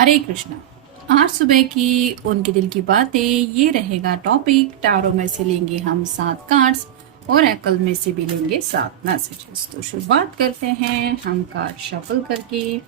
हरे कृष्णा। आज सुबह की उनके दिल की बातें ये रहेगा टॉपिक। टारो में से लेंगे हम 7 कार्ड्स और एकल में से भी लेंगे 7 मैसेजेस। तो शुरुआत करते हैं हम कार्ड शफल करके।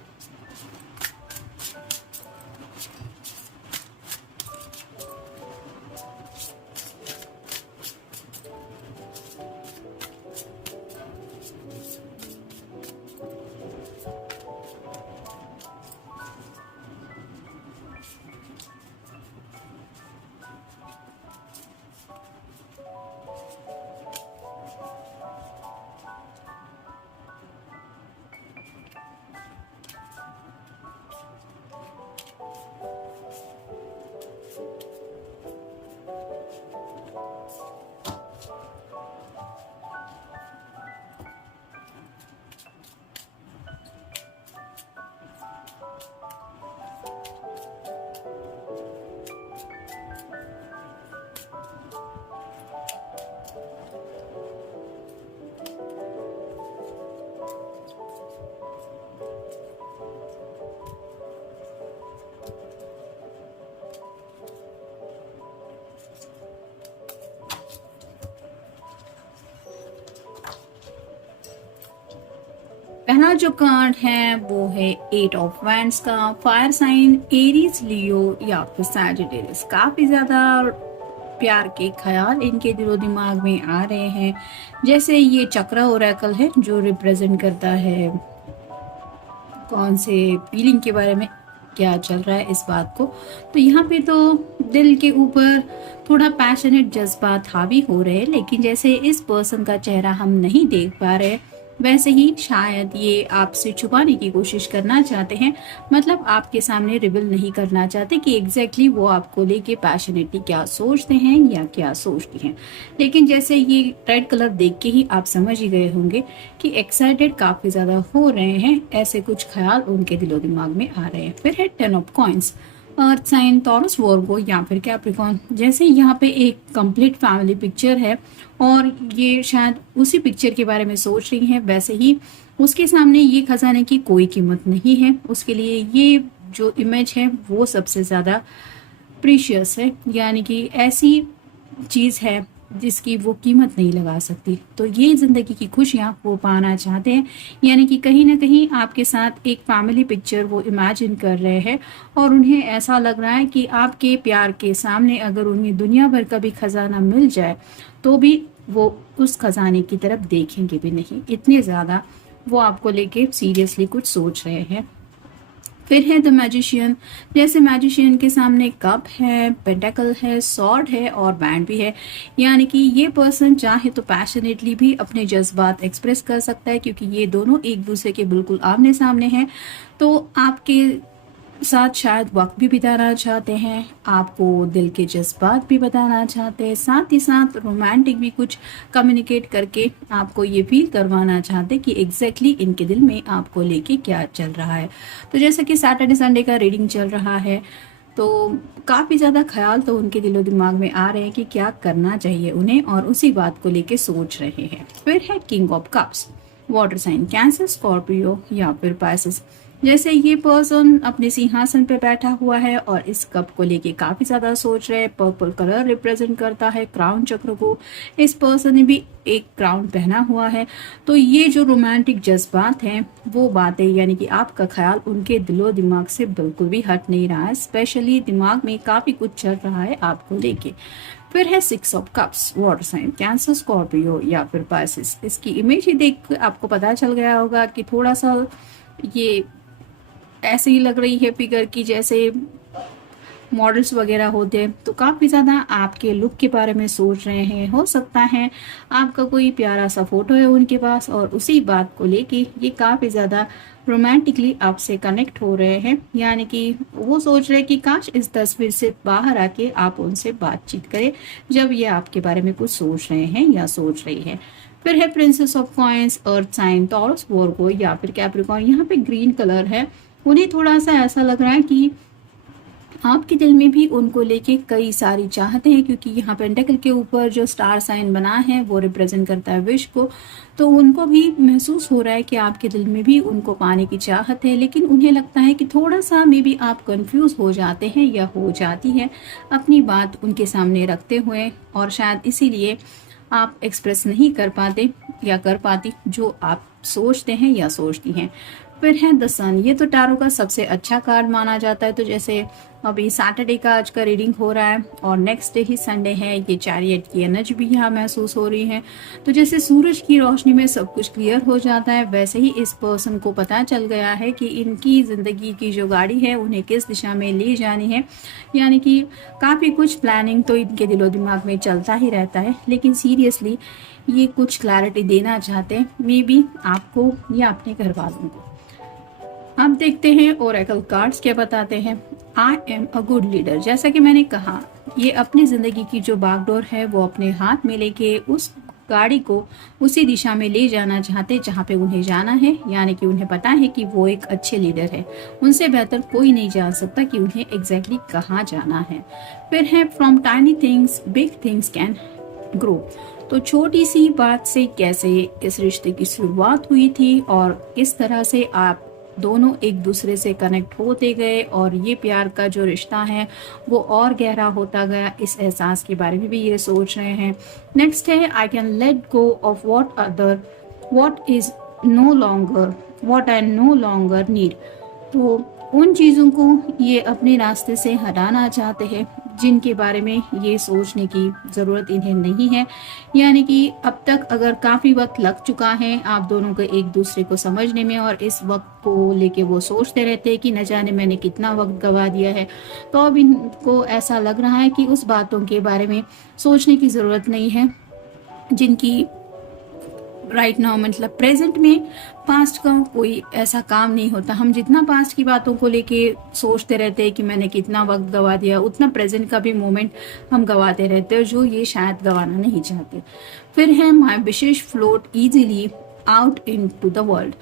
पहला जो कार्ड है वो है 8 ऑफ वैंड्स का। फायर साइन एरीज, लियो या फिर सैजिटेरियस। काफी ज्यादा प्यार के ख्याल इनके दिलो दिमाग में आ रहे हैं। जैसे ये चक्र ओरेकल है जो रिप्रेजेंट करता है कौन से फीलिंग के बारे में क्या चल रहा है इस बात को। तो यहाँ पे तो दिल के ऊपर थोड़ा पैशनेट जज्बात हावी हो रहे हैं, लेकिन जैसे इस पर्सन का चेहरा हम नहीं देख पा रहे वैसे ही शायद ये आपसे छुपाने की कोशिश करना चाहते हैं। मतलब आपके सामने रिवील नहीं करना चाहते कि एग्जैक्टली वो आपको लेके पैशनेटली क्या सोचते हैं या क्या सोचती हैं। लेकिन जैसे ये रेड कलर देख के ही आप समझ ही गए होंगे कि एक्साइटेड काफी ज्यादा हो रहे हैं। ऐसे कुछ ख्याल उनके दिलो दिमाग में आ रहे हैं। फिर है 10 of coins. Earth sign, Taurus, Virgo या फिर कैप्रिकॉन। जैसे यहाँ पे एक कंप्लीट फैमिली पिक्चर है और ये शायद उसी पिक्चर के बारे में सोच रही हैं। वैसे ही उसके सामने ये खजाने की कोई कीमत नहीं है। उसके लिए ये जो इमेज है वो सबसे ज्यादा प्रीशियस है, यानी कि ऐसी चीज है जिसकी वो कीमत नहीं लगा सकती। तो ये जिंदगी की खुशियां वो पाना चाहते हैं, यानी कि कहीं ना कहीं आपके साथ एक फैमिली पिक्चर वो इमेजिन कर रहे हैं और उन्हें ऐसा लग रहा है कि आपके प्यार के सामने अगर उन्हें दुनिया भर का भी खजाना मिल जाए तो भी वो उस खजाने की तरफ देखेंगे भी नहीं। इतने ज्यादा वो आपको लेके सीरियसली कुछ सोच रहे हैं। फिर है द मैजिशियन। जैसे मैजिशियन के सामने कप है, पेंटाकल है, सॉर्ड है और बैंड भी है, यानी कि ये पर्सन चाहे तो पैशनेटली भी अपने जज्बात एक्सप्रेस कर सकता है, क्योंकि ये दोनों एक दूसरे के बिल्कुल आमने सामने हैं। तो आपके साथ शायद वक्त भी बिताना चाहते हैं, आपको दिल के जज्बात भी बताना चाहते हैं, साथ ही साथ रोमांटिक भी कुछ कम्युनिकेट करके आपको ये फील करवाना चाहते हैं कि एग्जैक्टली इनके दिल में आपको लेके क्या चल रहा है। तो जैसे कि सैटरडे संडे का रीडिंग चल रहा है तो काफ़ी ज़्यादा ख्याल तो उनके दिलो दिमाग में आ रहे हैं कि क्या करना चाहिए उन्हें, और उसी बात को लेके सोच रहे हैं। फिर है king of cups. Water sign, Cancer, Scorpio या फिर पाइसेस। जैसे ये पर्सन अपने सिंहासन पे बैठा हुआ है और इस कप को लेके काफी ज्यादा सोच रहे हैं। पर्पल कलर रिप्रेजेंट करता है क्राउन चक्र को। इस पर्सन ने भी एक क्राउन पहना हुआ है। तो ये जो रोमांटिक जज्बात हैं वो बातें, यानी कि आपका ख्याल उनके दिलो दिमाग से बिल्कुल भी हट नहीं रहा है। स्पेशली दिमाग में काफी कुछ चल रहा है आपको लेके। फिर है 6 of cups. Water sign, Cancer, Scorpio या फिर पाइसेस। इसकी इमेज ही देख आपको पता चल गया होगा कि थोड़ा सा ये ऐसे ही लग रही है फिगर की जैसे मॉडल्स वगैरह होते हैं। तो काफ़ी ज़्यादा आपके लुक के बारे में सोच रहे हैं। हो सकता है आपका कोई प्यारा सा फोटो है उनके पास और उसी बात को लेके ये काफ़ी ज़्यादा रोमांटिकली आपसे कनेक्ट हो रहे हैं, यानी कि वो सोच रहे हैं कि काश इस तस्वीर से बाहर आके आप उनसे बातचीत करें जब ये आपके बारे में कुछ सोच रहे हैं या सोच रही है। फिर है princess of coins. Earth sign, Taurus, Virgo या फिर कैप्रिकॉर्न। यहाँ पे ग्रीन कलर है। उन्हें थोड़ा सा ऐसा लग रहा है कि आपके दिल में भी उनको लेके कई सारी चाहते हैं, क्योंकि यहाँ पेंटेकल के ऊपर जो स्टार साइन बना है वो रिप्रेजेंट करता है विश को। तो उनको भी महसूस हो रहा है कि आपके दिल में भी उनको पाने की चाहत है, लेकिन उन्हें लगता है कि थोड़ा सा मे बी आप कंफ्यूज हो जाते हैं या हो जाती है अपनी बात उनके सामने रखते हुए, और शायद इसीलिए आप एक्सप्रेस नहीं कर पाते या कर पाती जो आप सोचते हैं या सोचती हैं। फिर है द सन, ये तो टैरो का सबसे अच्छा कार्ड माना जाता है। तो जैसे अभी सैटरडे का आज का रीडिंग हो रहा है और नेक्स्ट डे ही संडे है, ये चैरियट की एनर्जी भी यहाँ महसूस हो रही है। तो जैसे सूरज की रोशनी में सब कुछ क्लियर हो जाता है, वैसे ही इस पर्सन को पता चल गया है कि इनकी ज़िंदगी की जो गाड़ी है उन्हें किस दिशा में ले जानी है। यानी कि काफ़ी कुछ प्लानिंग तो इनके दिलो दिमाग में चलता ही रहता है, लेकिन सीरियसली ये कुछ क्लैरिटी देना चाहते हैं, मे बी आपको या अपने घर वालों को। अब देखते हैं ओरेकल कार्ड्स क्या बताते हैं। I am a good leader, जैसा कि मैंने कहा, ये अपनी जिंदगी की जो बागडोर है वो अपने हाथ में लेके उस गाड़ी को उसी दिशा में ले जाना चाहते जहाँ पे उन्हें जाना है। यानी कि उन्हें पता है कि वो एक अच्छे लीडर है, उनसे बेहतर कोई नहीं जान सकता कि उन्हें एग्जैक्टली कहाँ जाना है। फिर है from tiny things big things can grow. तो छोटी सी बात से कैसे इस रिश्ते की शुरुआत हुई थी और किस तरह से आप दोनों एक दूसरे से कनेक्ट होते गए और ये प्यार का जो रिश्ता है वो और गहरा होता गया, इस एहसास के बारे में भी ये सोच रहे हैं। नेक्स्ट है I can let go of what is no longer what I no longer need. तो उन चीज़ों को ये अपने रास्ते से हटाना चाहते हैं जिनके बारे में ये सोचने की ज़रूरत इन्हें नहीं है। यानी कि अब तक अगर काफ़ी वक्त लग चुका है आप दोनों को एक दूसरे को समझने में, और इस वक्त को लेके वो सोचते रहते हैं कि न जाने मैंने कितना वक्त गवा दिया है। तो अब इनको ऐसा लग रहा है कि उस बातों के बारे में सोचने की ज़रूरत नहीं है जिनकी राइट नाउ, मतलब प्रेजेंट में पास्ट का कोई ऐसा काम नहीं होता। हम जितना पास्ट की बातों को लेके सोचते रहते हैं कि मैंने कितना वक्त गवा दिया, उतना प्रेजेंट का भी मोमेंट हम गवाते रहते हैं जो ये शायद गवाना नहीं चाहते। फिर है my wishes float easily out into the world.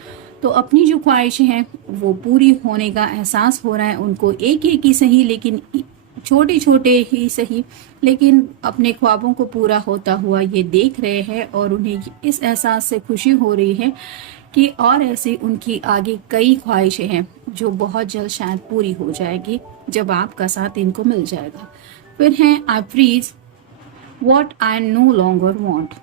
तो अपनी जो ख्वाहिशें हैं वो पूरी होने का एहसास हो रहा है उनको, एक एक ही सही लेकिन छोटे छोटे ही सही, लेकिन अपने ख्वाबों को पूरा होता हुआ ये देख रहे हैं और उन्हें इस एहसास से खुशी हो रही है कि और ऐसी उनकी आगे कई ख्वाहिशें हैं जो बहुत जल्द शायद पूरी हो जाएगी जब आपका साथ इनको मिल जाएगा। फिर हैं I free what I no longer want.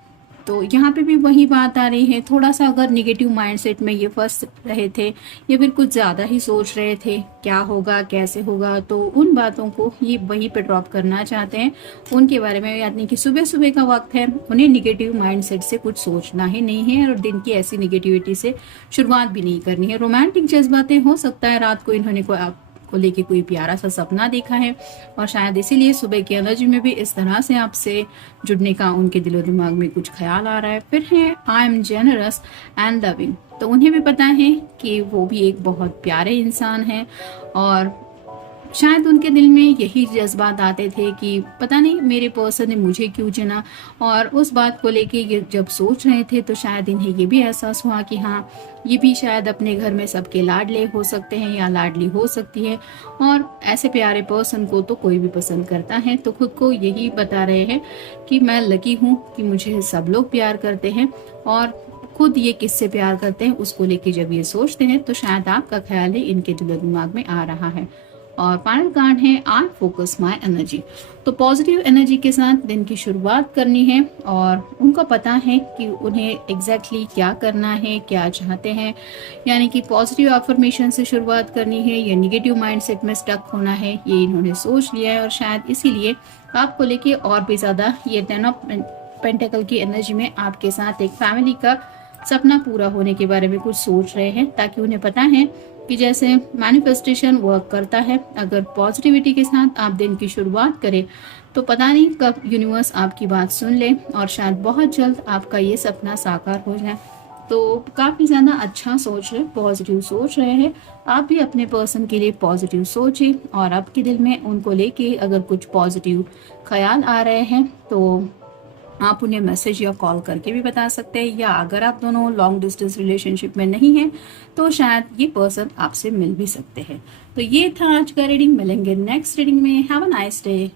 तो यहाँ पे भी वही बात आ रही है, थोड़ा सा अगर निगेटिव माइंडसेट में ये फंस रहे थे या फिर कुछ ज़्यादा ही सोच रहे थे क्या होगा कैसे होगा, तो उन बातों को ये वहीं पे ड्रॉप करना चाहते हैं उनके बारे में। यानी कि सुबह सुबह का वक्त है, उन्हें निगेटिव माइंडसेट से कुछ सोचना ही नहीं है और दिन की ऐसी निगेटिविटी से शुरुआत भी नहीं करनी है। रोमांटिक जज्बातें हो सकता है रात को इन्होंने कोई को लेके कोई प्यारा सा सपना देखा है और शायद इसीलिए सुबह की एनर्जी में भी इस तरह से आपसे जुड़ने का उनके दिलो दिमाग में कुछ ख्याल आ रहा है। फिर है I am generous and loving. तो उन्हें भी पता है कि वो भी एक बहुत प्यारे इंसान है और शायद उनके दिल में यही जज्बात आते थे कि पता नहीं मेरे पर्सन ने मुझे क्यों चुना, और उस बात को लेके ये जब सोच रहे थे तो शायद इन्हें ये भी एहसास हुआ कि हाँ ये भी शायद अपने घर में सबके लाडले हो सकते हैं या लाडली हो सकती है, और ऐसे प्यारे पर्सन को तो कोई भी पसंद करता है। तो खुद को यही बता रहे हैं कि मैं लकी हूँ कि मुझे सब लोग प्यार करते हैं, और खुद ये किससे प्यार करते हैं उसको लेके जब ये सोचते हैं तो शायद आपका ख्याल ही इनके दिलो दिमाग में आ रहा है। और फाइनल कार्ड है आई फोकस माई एनर्जी। तो पॉजिटिव एनर्जी के साथ दिन की शुरुआत करनी है और उनको पता है कि उन्हें एग्जैक्टली क्या करना है, क्या चाहते हैं। यानी कि पॉजिटिव अफर्मेशन से शुरुआत करनी है या निगेटिव माइंडसेट में स्टक होना है, ये इन्होंने सोच लिया है और शायद इसीलिए आपको लेके और भी ज़्यादा ये 10 ऑफ पेंटेकल की एनर्जी में आपके साथ एक फैमिली का सपना पूरा होने के बारे में कुछ सोच रहे हैं, ताकि उन्हें पता है कि जैसे मैनिफेस्टेशन वर्क करता है, अगर पॉजिटिविटी के साथ आप दिन की शुरुआत करें तो पता नहीं कब यूनिवर्स आपकी बात सुन ले और शायद बहुत जल्द आपका ये सपना साकार हो जाए। तो काफ़ी ज़्यादा अच्छा सोच रहे, पॉजिटिव सोच रहे हैं। आप भी अपने पर्सन के लिए पॉजिटिव सोचें और आपके दिल में उनको लेके अगर कुछ पॉजिटिव ख्याल आ रहे हैं तो आप उन्हें मैसेज या कॉल करके भी बता सकते हैं, या अगर आप दोनों लॉन्ग डिस्टेंस रिलेशनशिप में नहीं हैं तो शायद ये पर्सन आपसे मिल भी सकते हैं। तो ये था आज का रीडिंग। मिलेंगे नेक्स्ट रीडिंग में। Have a nice day.